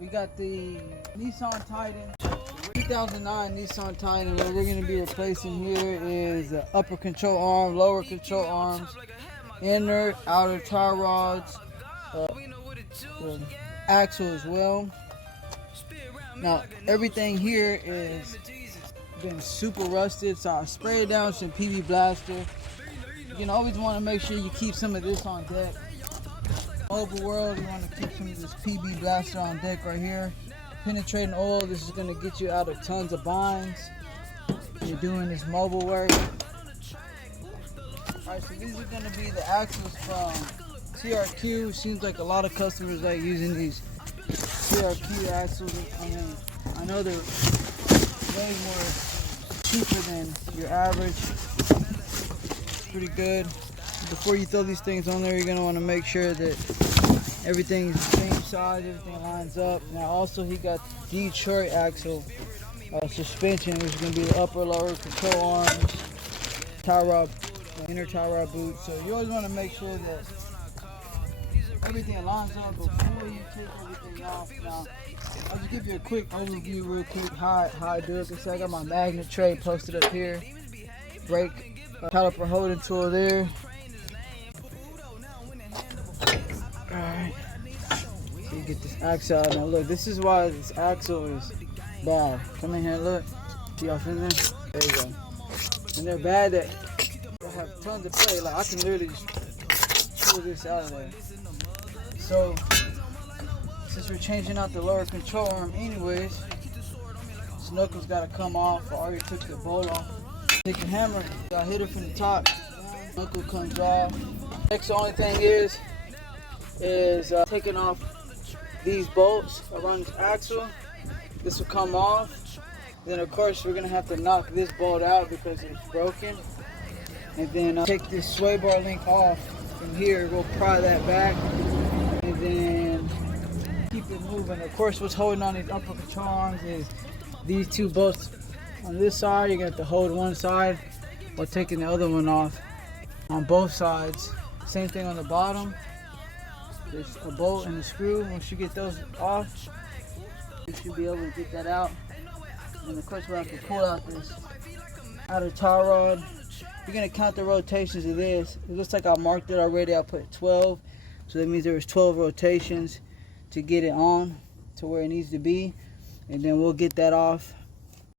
We got the Nissan Titan, 2009 Nissan Titan. What we're going to be replacing here is the upper control arm, lower control arms, inner, outer tie rods, the axle as well. Now everything here is been super rusted, so I sprayed down some PB Blaster. You can always want to make sure you keep some of this on deck. Mobile world, you want to keep some of this PB Blaster on deck right here. Penetrating oil, this is going to get you out of tons of binds when you're doing this mobile work. Alright, so these are going to be the axles from TRQ. Seems like a lot of customers like using these TRQ axles. I know they're way more cheaper than your average. Pretty good. Before you throw these things on there, you're going to want to make sure that everything is the same size, everything lines up. Now also he got Detroit axle suspension, which is going to be the upper lower control arms, tie rod, inner tie rod boot. So you always want to make sure that everything lines up before you take everything off. Now I'll just give you a quick overview real quick how I do it. So I got my magnet tray posted up here, brake caliper holding tool there. Alright, so you get this axle out. Now look, this is why this axle is bad. Come in here, look. See y'all in there? There you go. And they're bad that they have tons of play. Like I can literally just pull this out of there. So since we're changing out the lower control arm anyways, this knuckle's gotta come off. I already took the bolt off. Take a hammer, I hit it from the top. Knuckle comes off. Next, the only thing is taking off these bolts around this axle. This will come off. Then of course we're gonna have to knock this bolt out because it's broken. And then take this sway bar link off from here. We'll pry that back and then keep it moving. Of course, what's holding on these upper control arms is these two bolts on this side. You're gonna have to hold one side while taking the other one off on both sides. Same thing on the bottom. There's a bolt and a screw. Once you get those off, you should be able to get that out. And of course, we have to pull out this outer tie rod. You're gonna count the rotations of this. It looks like I marked it already. I put 12, so that means there was 12 rotations to get it on to where it needs to be. And then we'll get that off.